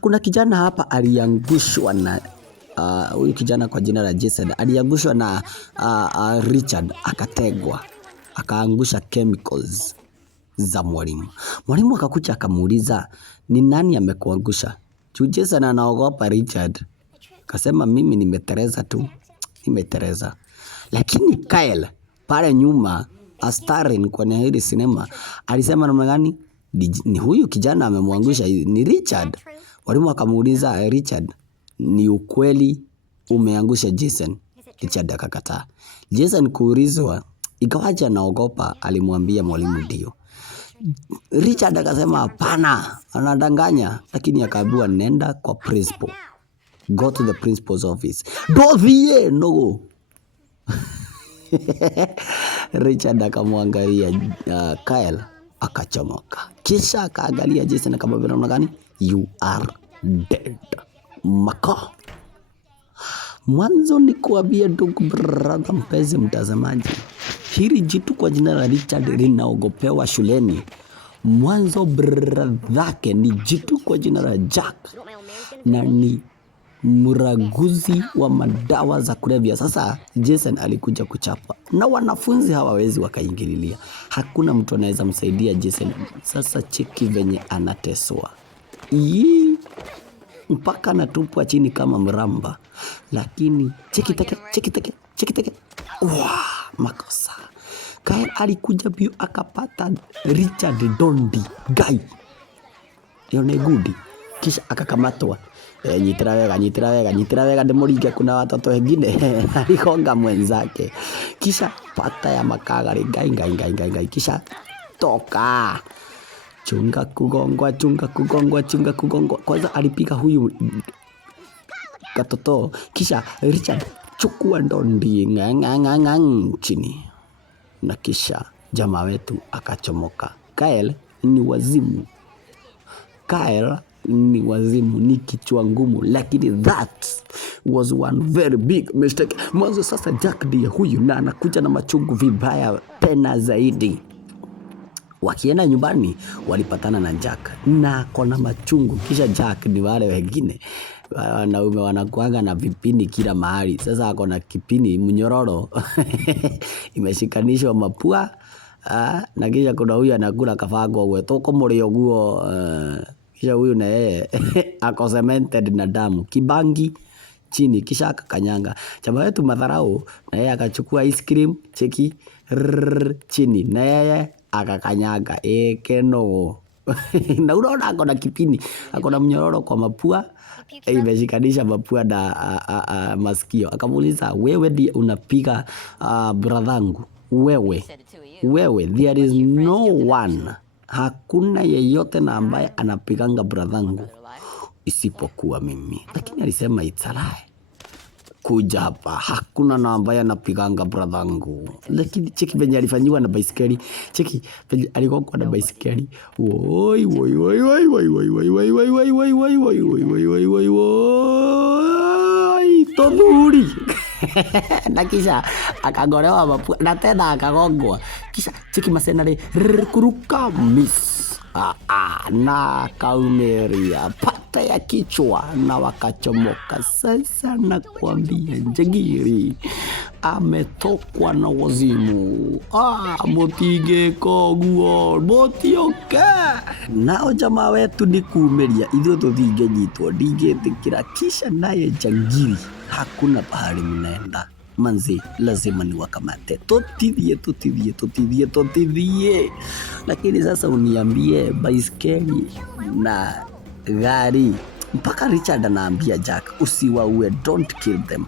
Kuna kijana hapa aliangushwa na huyu kijana kwa jina la Jason aliangushwa na Richard akategwa, akaangusha chemicals za mwalimu. Mwalimu akakuja akamuuliza, ni nani amekuangusha? Jason anaogopa Richard. Akasema mimi nimeteleza tu, nimeteleza. Lakini Kyle pale nyuma Astarin kwenye hili sinema alisema namna gani? Ni huyu kijana amemwangusha ni Richard. Walimu akamuuliza, Richard, ni ukweli umeangusha Jason? Richard akakataa. Jason kuulizwa, ikawaje anaogopa, alimwambia mwalimu ndio. Richard akasema hapana, anadanganya, lakini akaambiwa nenda kwa principal. Go to the principal's office. Dothie no. Richard akamwangalia Kyle akachomoka. Kisha akaangalia Jason akamwambia namna gani? You are dead. Mako. Mwanzo ni kuambia ndugu brother mpenzi mtazamaji, hili jitu kwa jina la Richard linaogopewa shuleni. Mwanzo brother ni jitu kwa jina la Jack na ni muraguzi wa madawa za kulevya. Sasa Jason alikuja kuchapa na wanafunzi hawawezi wakaingililia. Hakuna mtu anaweza msaidia Jason. Sasa cheki venye anateswa. Mpaka anatupwa chini kama mramba. Lakini cheki teke. Makosa. Kyle alikuja bio akapata Richard Dondi guy. Yone gudi. Kisha akakamatwa. Nyitira wega ndimurige kuna watoto wengine alikonga mwenzake. Kisha pata ya makagari gai. Kisha toka. Chunga kugongwa. Kwanza alipiga huyu katoto. Kisha Richard chukua Dondi chini. Na kisha jamaa wetu akachomoka. Kyle ni wazimu. Ni kichwa ngumu, lakini that was one very big mistake. Mwanzo sasa Jack ndiye huyu na anakuja na machungu vibaya tena zaidi. Wakienda nyumbani walipatana na Jack na kona machungu. Kisha Jack ni wale wengine wanaume wanakuanga na vipini kila mahali. Sasa ako na kipini mnyororo imeshikanishwa mapua na kisha kuna huyu anakula kafago uwe toko mlio guo. Kisha huyu na yeye ako cemented na damu kibangi chini. Kisha akakanyanga chama wetu madharau na yeye akachukua ice cream cheki chini na yeye akakanyanga keno. Na unaona ako na kipini, ako na mnyororo kwa mapua imeshikanisha mapua na masikio. Akamuuliza, wewe ndiye unapiga bradhangu? Wewe there is no one, hakuna yeyote na ambaye anapiganga bradhangu isipokuwa mimi. Lakini alisema it's a lie. Kuja hapa hakuna na ambaye anapiganga bradhangu. Lakini cheki venye alifanyiwa na baisikeli. Cheki venye alikokwa na baisikeli. Woi todhuri. Na kisha akagolewa mapua na tena akagongwa. Kisha cheki masenare kuruka miss. Na kaumeria pata ya kichwa na wakachomoka. Sasa nakwambia Njagiri ametokwa na wazimu. Motige koguo motioke. Nao jamaa wetu ni kuumeria ithuĩ tũtingĩnyitwo ndingĩtĩkĩra. Kisha naye Njagiri hakuna pahali mnaenda manzi, lazima ni wakamate. Tutithie. Lakini sasa uniambie baiskeli na gari. Mpaka Richard anaambia Jack usiwaue, don't kill them.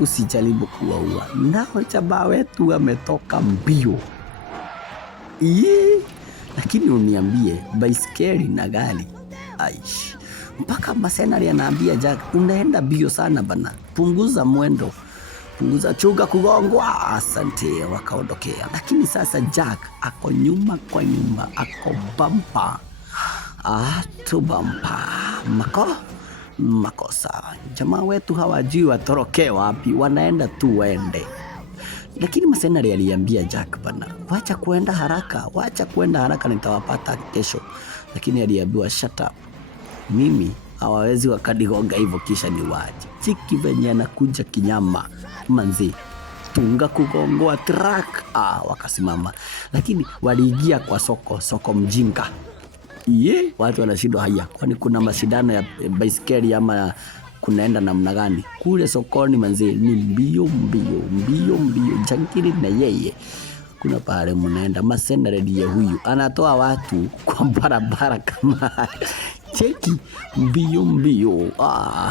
Usijaribu kuwaua. Nao jamaa wetu ametoka mbio. Lakini uniambie baiskeli na gari. Aish. Mpaka masenari anaambia Jack unaenda mbio sana bana, punguza mwendo, punguza chunga kugongwa. Asante, wakaondokea. Lakini sasa Jack ako nyuma kwa nyumba, ako bumper to bumper. Makosa. Jamaa wetu hawajui watoroke wapi, wanaenda tu waende. Lakini masenari aliambia Jack bana, wacha kuenda haraka nitawapata kesho. Lakini aliambiwa shut up. mimi hawawezi wakanigonga hivyo kisha niwache. Cheki venye anakuja kinyama manzi, tunga kugongwa track. Wakasimama, lakini waliingia kwa soko mjinga. Watu wanashindwa, haya kwani kuna mashindano ya baiskeli ama kunaenda namna gani? Kule sokoni manzi ni mbio, jangili na yeye. Kuna pale mnaenda masenaredi ya huyu anatoa watu kwa barabara kama cheki mbio.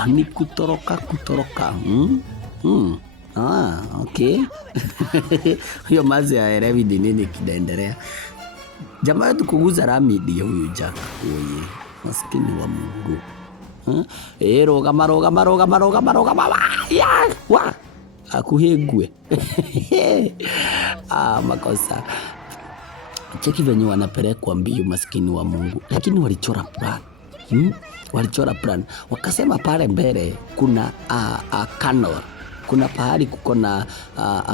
Ni kutoroka. Okay. Hiyo mazi ya elewi ni nini kinaendelea. Jamaa yetu kuguza rami ndiye huyu Jack. Oye, maskini wa Mungu. Rogama. Akuhegwe. Makosa. Cheki venye wanapelekwa mbio, maskini wa Mungu. Lakini walichora plan. Wakasema pale mbele kuna canal. Kuna pahali kuko na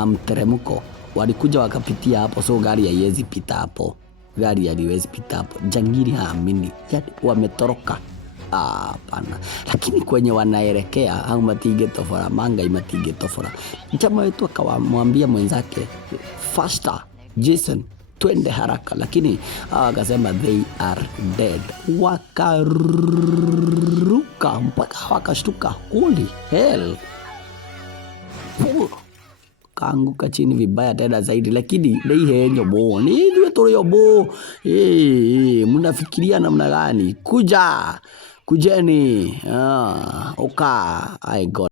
mteremko. Walikuja wakapitia hapo, so gari haiwezi pita hapo. Jangili haamini. Wametoroka. Hapana. Lakini kwenye wanaelekea au matige tofora, Mangai matige tofora. Jamaa wetu akamwambia mwenzake, faster Jason, twende haraka. Lakini akasema they are dead. Wakaruka mpaka wakashtuka. Holy hell. Kaanguka chini vibaya tena zaidi. Lakini henyo bo ni ndio toleo bo. Mnafikiria namna gani? Kujeni. I got